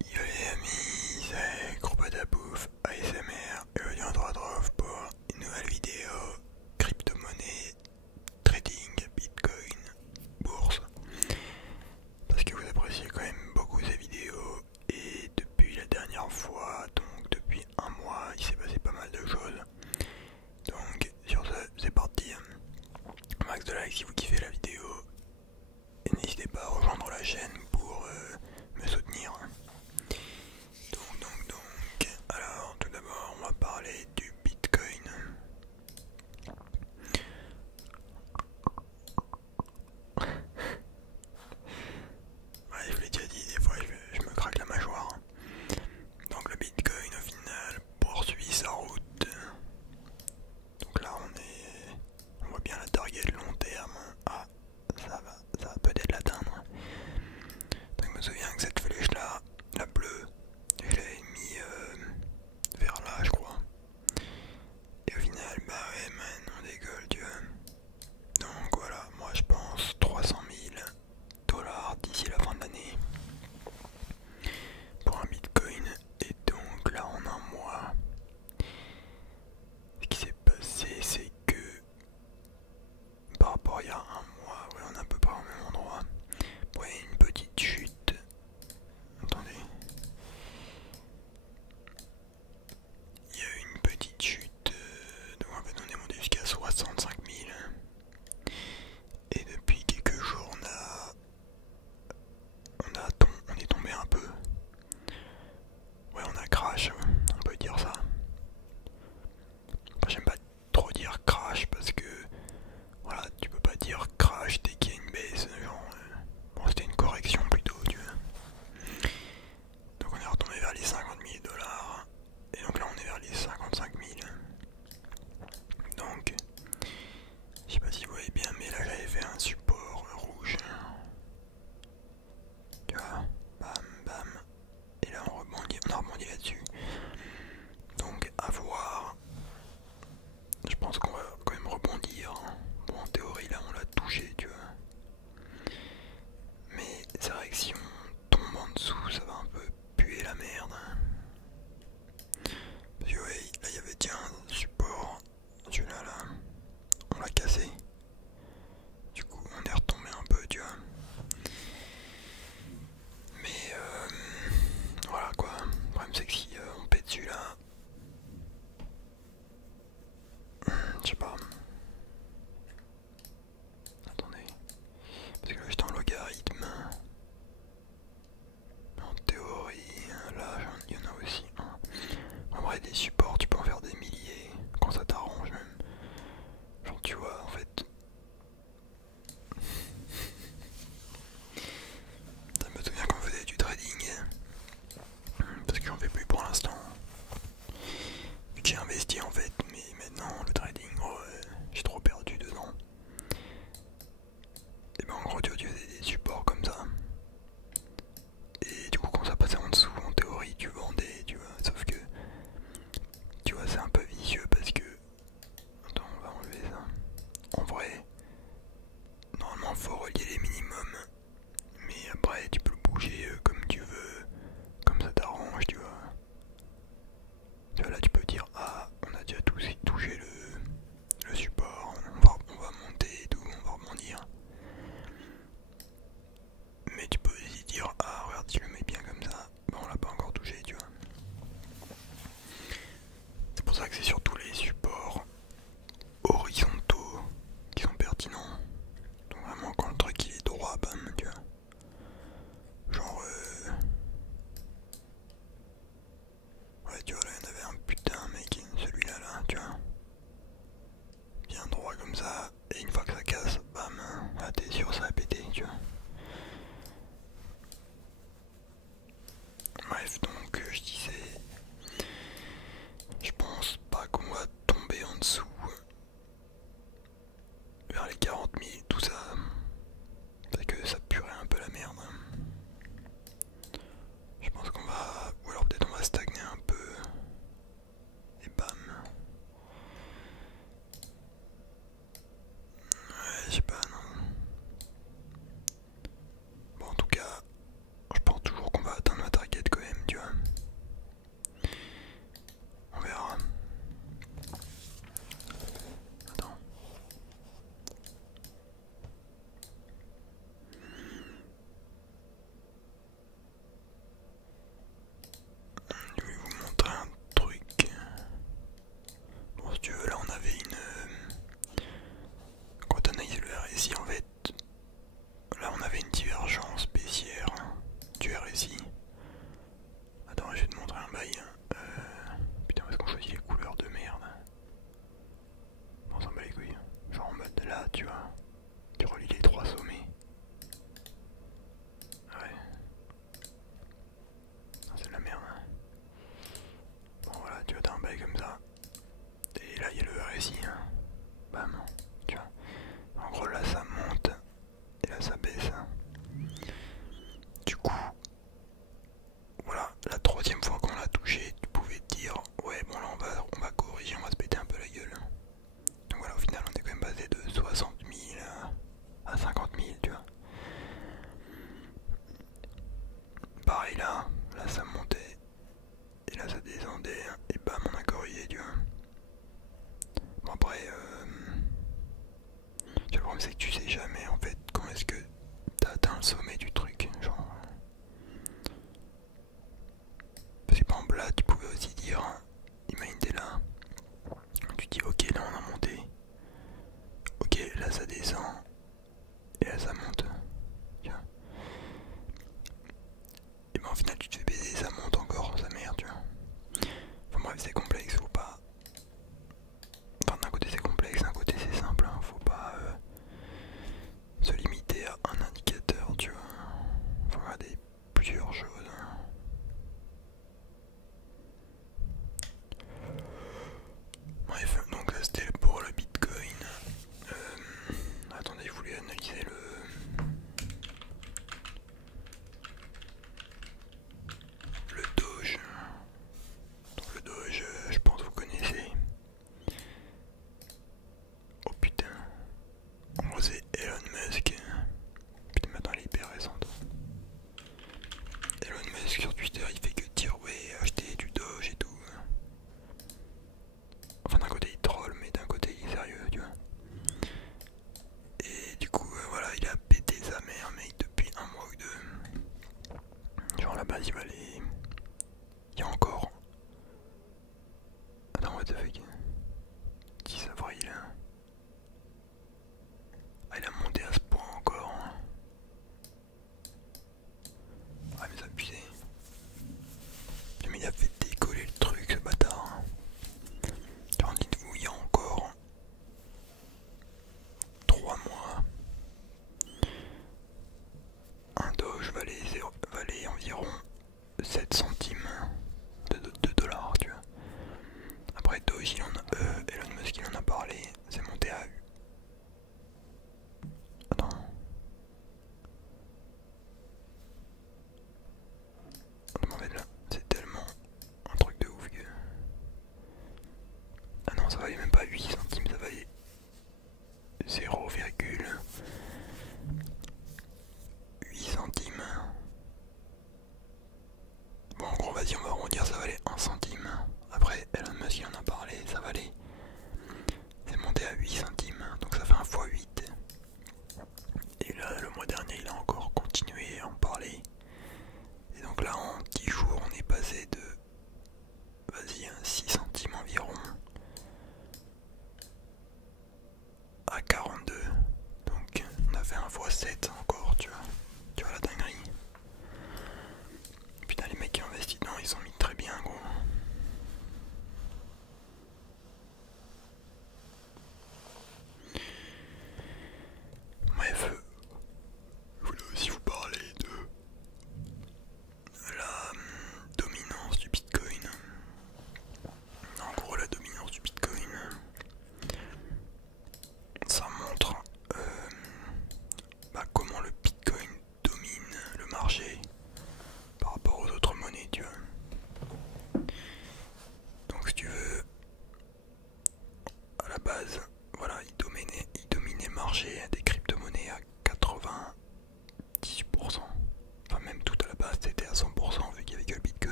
Yo les amis, c'est Groupe de Bouffe, ASMR et audio droit pour une nouvelle vidéo crypto-monnaie, trading, bitcoin, bourse. Parce que vous appréciez quand même beaucoup ces vidéos et depuis la dernière fois, donc depuis un mois, il s'est passé pas mal de choses. Donc sur ce, c'est parti. Max de like si vous kiffez la vidéo et n'hésitez pas à rejoindre la chaîne pour me soutenir. bail. Putain, où est-ce qu'on choisit les couleurs de merde? Bon, on s'en bat les couilles. Genre en mode là, tu vois. Tu relis les 3 sommets. Ouais. C'est de la merde. Hein. Bon, voilà, tu vois, t'as un bail comme ça. Et là, il y a le récit. Hein. Bam. Tu vois. En gros, là, ça monte. Et là, ça baisse. Hein. Du coup, voilà, la 3e fois qu'on l'a touché, tu pouvais te dire, ouais, bon, là, on va corriger, on va se péter un peu la gueule. Donc voilà, au final, on est quand même passé de 60 000 à 50 000, tu vois. Pareil là ça montait, et là ça descendait, et bam, on a corrigé, tu vois. Bon après, le problème c'est que tu sais jamais en fait quand est-ce que t'as atteint le sommet du truc, genre. Parce que par exemple là, tu pouvais aussi dire, imagine t'es là, tu dis ok là on a monté, ok là ça descend, et là ça monte, tu vois. Et ben au final tu te fais baiser, ça monte encore, sa mère, tu vois. Enfin bref, c'est complexe, faut pas... Enfin d'un côté c'est complexe, d'un côté c'est simple, hein. Faut pas se limiter à un indicateur, tu vois. Faut regarder plusieurs choses. Hein. Bref, donc ça c'était pour le Bitcoin. Attendez, je voulais analyser le Doge. Donc le Doge, je pense que vous connaissez. Oh putain. En gros c'est Elon Musk. Putain, maintenant elle est hyper récente. Elon Musk sur Twitter il fait que dire ouais, acheter du Doge et tout. Enfin d'un côté il troll mais d'un côté il est sérieux, tu vois. Et du coup voilà, il a pété sa mère mec depuis un mois ou deux. Genre la base il va aller... Il y a encore... Attends, what the fuck, 10 avril. Ah il a monté à ce point encore. Ah mais ça a abusé. Mais il a fait décoller le truc ce bâtard. Genre dites-vous il y a encore 3 mois. Un Doge valait environ 7 centimes de dollars, tu vois. Après Doge, Elon Musk il en a parlé, c'est monté à... Attends. En fait là, c'est tellement un truc de ouf que... Ah non, ça valait même pas 8 centimes, ça valait 0,8 centimes. Bon, en gros, vas-y, on va arrondir, ça valait 1 centime. Après, Elon Musk il en a parlé, ça valait... C'est monté à 8 centimes, donc ça fait un x8. Et là, le mois dernier, il a encore continué à en parler. Et donc là, en 10 jours, on est passé de... Vas-y, 6 centimes environ à 42. Donc, on a fait un x7 encore, tu vois. Tu vois la dinguerie. Putain, les mecs qui ont investi dedans, ils sont mis très bien, gros.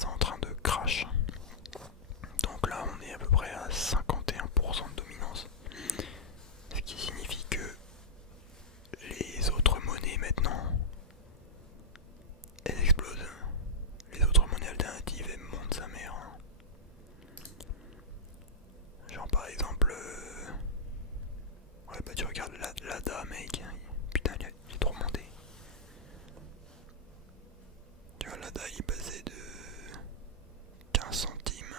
c'est en train de crash. Donc là on est à peu près à 51% de dominance. Ce qui signifie que les autres monnaies maintenant, elles explosent. Les autres monnaies alternatives, elles montent sa mère. Genre par exemple... Ouais bah tu regardes l'ADA mec. Putain il est trop monté. Tu vois l'ADA il passait de 15 centimes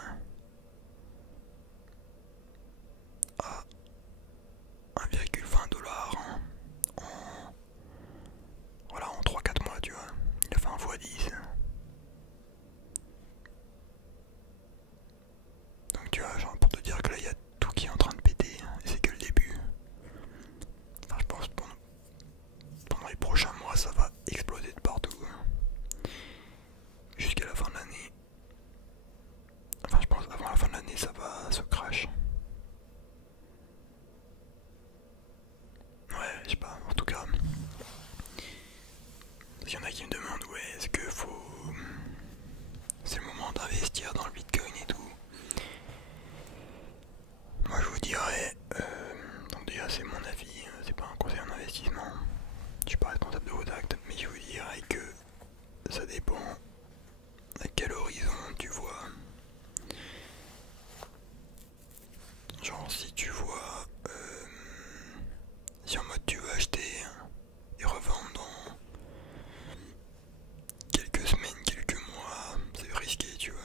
à 1,20 $ voilà, en 3-4 mois, tu vois. Il a fait un x10. Donc tu vois, genre pour te dire que là il y a tout qui est en train de péter, et c'est que le début. Enfin je pense pendant les prochains mois ça va exploser de partout. Jusqu'à la fin de l'année. Enfin je pense avant la fin de l'année ça va se crash. Ouais, je sais pas, en tout cas. Il y en a qui me demandent ouais est-ce que faut. C'est le moment d'investir dans le bitcoin et tout. Moi je vous dirais, donc déjà c'est mon avis, c'est pas un conseil en investissement, je suis pas responsable de vos actes, mais je vous dirais que ça dépend à quel horizon tu vois. Genre si tu vois, si en mode tu veux acheter et revendre dans quelques semaines, quelques mois, c'est risqué tu vois.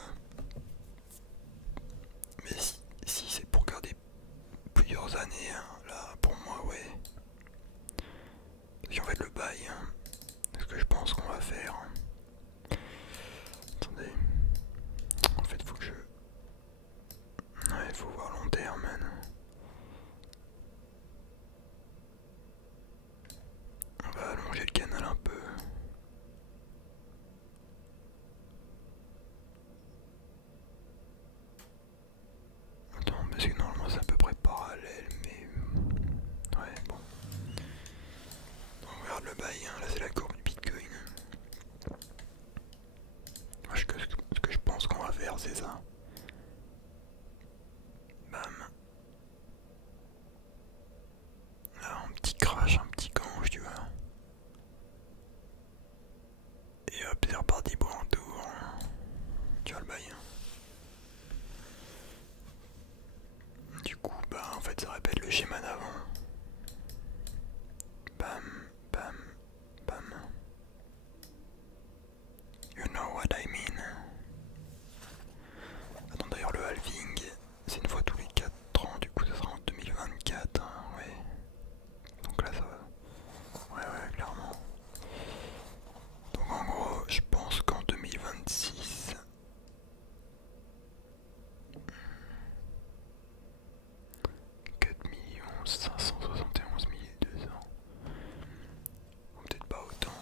Mais si c'est pour garder plusieurs années, hein, là pour moi ouais. Si on fait le bail, hein, c'est ce que je pense qu'on va faire. Attendez. En fait faut que je... Ouais, faut voir long terme, man. On va allonger le canal un peu. Attends, parce que normalement c'est à peu près parallèle, mais... Ouais, bon. On regarde le bail, hein. Là c'est la courbe du Bitcoin. Moi, ce que je pense qu'on va faire, c'est ça. Bam. Là, un petit crash, un petit gange, tu vois. Et hop, c'est reparti pour un tour. Tu vois le bail. Du coup, bah en fait ça répète le schéma d'avant. Bam, bam, bam. You know what I mean. Attends d'ailleurs le halving, c'est une fois tous les 4 ans, du coup ça sera en 2024, hein, ouais. Donc là ça va. Ouais clairement. Donc en gros je pense qu'en 2026... 4 571 200. Peut-être pas autant.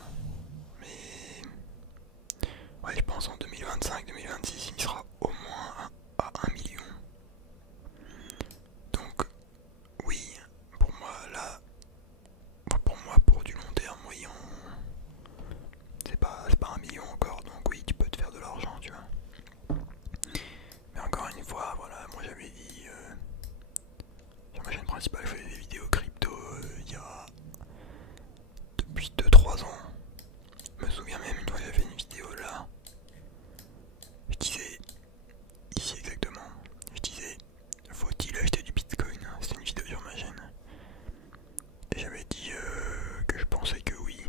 Mais... Ouais je pense en 2025-2026 il sera au moins à 1 million. Donc oui, pour moi là, pour moi pour du long terme, oui, c'est pas 1 million encore, donc oui tu peux te faire de l'argent tu vois. Mais encore une fois, voilà, moi j'avais dit sur ma chaîne principale je faisais des vidéos crypto il y a depuis 2-3 ans. Je me souviens même une fois j'avais fait une vidéo là. Je disais, ici exactement, je disais faut-il acheter du bitcoin? C'était une vidéo sur ma chaîne. Et j'avais dit que je pensais que oui.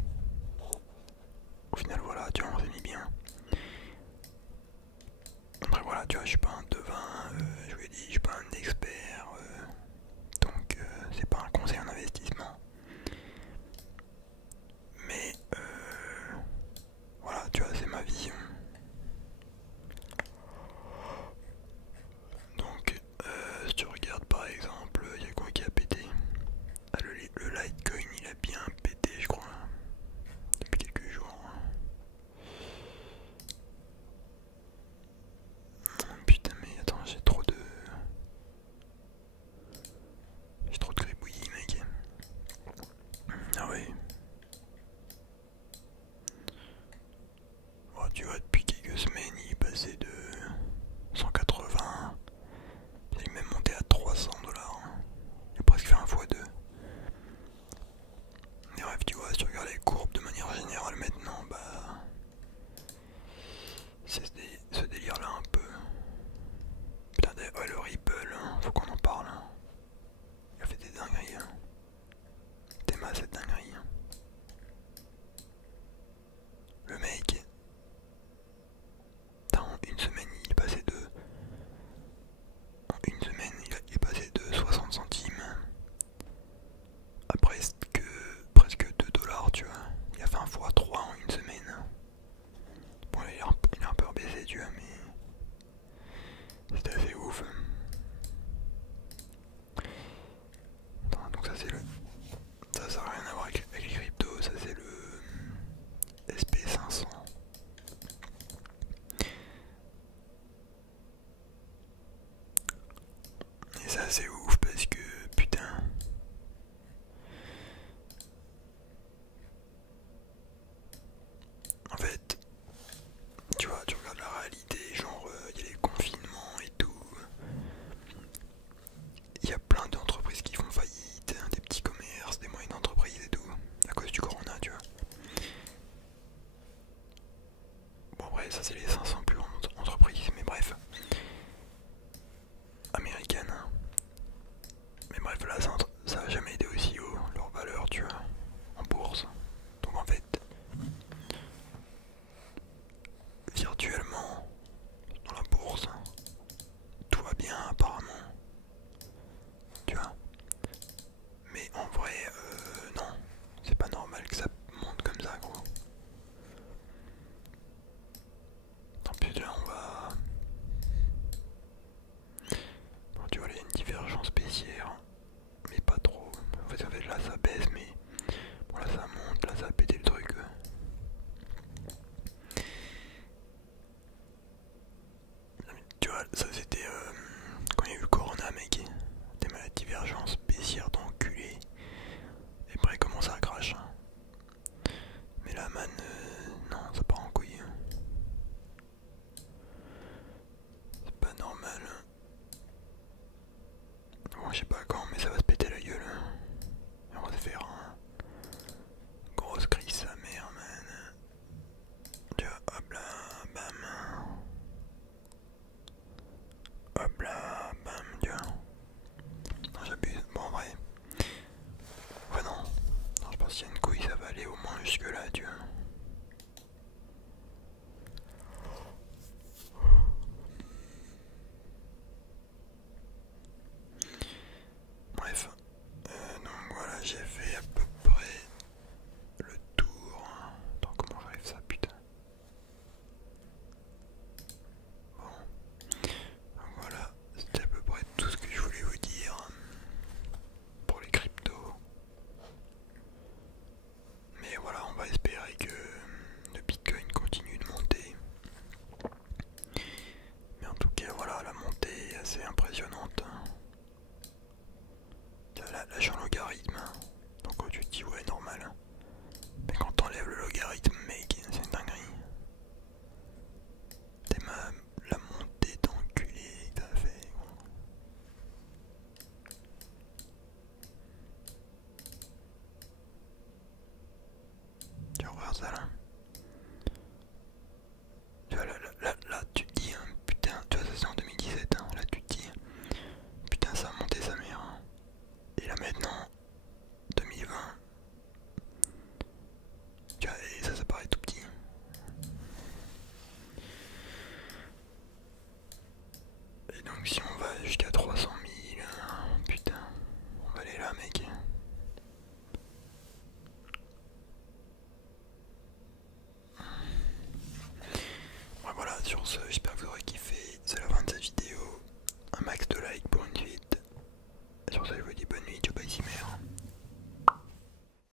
Au final voilà, tu vois, on s'est mis bien. Après voilà, tu vois, je suis pas un devin, je vous ai dit, je suis pas un expert, donc c'est pas un conseil en investissement. Mais voilà, tu vois, c'est ma vision. Donc si tu regardes par exemple, il y a quoi qui a pété? Ah, le Litecoin il a bien pété je crois, depuis quelques jours. Putain mais attends, j'ai trop de gribouillis mec. Ah oui. Oh, tu vois depuis quelques semaines il est passé passé de 180, il est même monté à 300 $. Il a presque fait un x2. Mais bref, tu vois, si tu regardes les courbes de manière générale maintenant, bah c'est ce délire là un peu. Putain, ouais, le Ripple, hein, faut qu'on en parle. Hein. Il a fait des dingueries. Hein. Théma, cette dinguerie. Hein. Le mec, en une semaine, il est passé de. En une semaine, il est passé de 60 centimes à presque 2 $, tu vois. Il a fait un x3 en une semaine. Bon, là, il est un peu rebaissé, tu vois, mais. C'était assez ouf. Attends, donc ça c'est le. Ça n'a rien à voir avec les cryptos, ça c'est le SP500. Et ça c'est ouf parce que putain. En fait, tu vois, tu regardes la réalité, genre il y a les confinements et tout. Il y a plein d'entreprises qui font faillite, hein, des petits commerces, des moyennes entreprises et tout, à cause du corona, tu vois. Bon, après, ça c'est les 500 plus grandes entreprises, mais bref. Américaines. Hein. Mais bref, là, ça a jamais été aussi haut, leur valeur, tu vois, en bourse. Donc en fait, virtuellement, dans la bourse, tout va bien apparemment. Tu vois. Mais en vrai, non. C'est pas normal que ça monte comme ça, gros. En plus là, on va... Bon, tu vois, il y a une divergence baissière. Mais pas trop. En fait, là, ça baisse, mais... Bon, là, ça monte. Là, ça a pété le truc. Tu vois, ça c'était... quand il y a eu le corona, mec. Des malades divergences baissières d'enculé. Et après, comment ça crache. Mais là, man, non, ça part en couille. C'est pas normal. Bon, je sais pas quand, mais ça va se péter la gueule. Et on va se faire un grosse crise sa mère, man. Tu vois, hop là, bam. Hop là, bam, tu vois. Non, j'abuse. Bon, en vrai. Ouais, non. Non, je pense qu'il y a une couille, ça va aller au moins jusque là, tu vois. Bref, donc voilà, j'ai fait à peu près le tour. Attends, comment j'arrive ça, putain. Bon, donc voilà, c'était à peu près tout ce que je voulais vous dire pour les cryptos. Mais voilà, on va espérer que le Bitcoin continue de monter. Mais en tout cas, voilà, la montée est assez impressionnante. Là, j'ai un logarithme. Donc tu te dis, ouais, normal. Mais quand t'enlèves le logarithme, mec, c'est une dinguerie. T'es la montée d'enculé que t'as fait. Tu regardes ça là. Tu vois, là, tu te dis, hein, putain, tu vois, ça c'est en 2017, hein, là tu te dis, putain, ça a monté sa mère. Hein. Et là maintenant, 2020, tu vois, et ça paraît tout petit. Et donc si on va jusqu'à 300 000, putain, on va aller là, mec. Ouais, voilà, sur ce, j'espère que vous aurez kiffé.